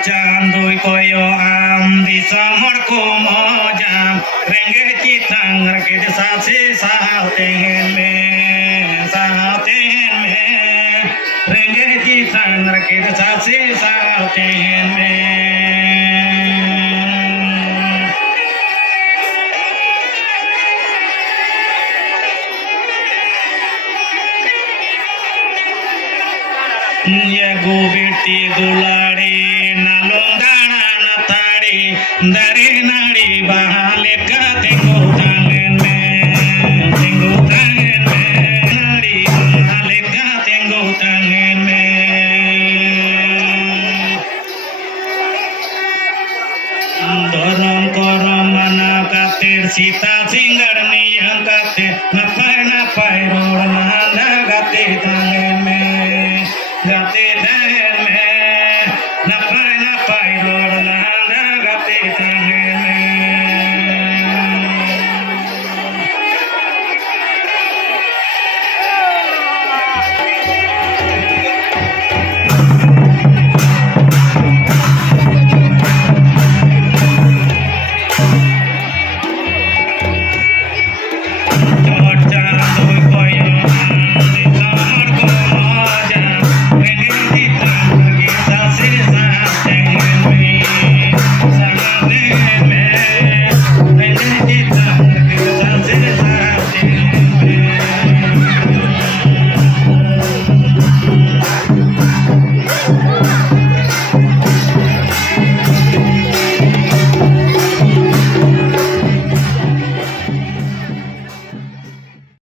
Candui koyo am di samar ko mojam renge chitang rakit sase saten me renge chitang rakit sase saten me ya gobiti dulari dari nari bahale ka tengo tangen me nari bahale ka tengo tangen me dorong korom mana katir sita singgar niyang katir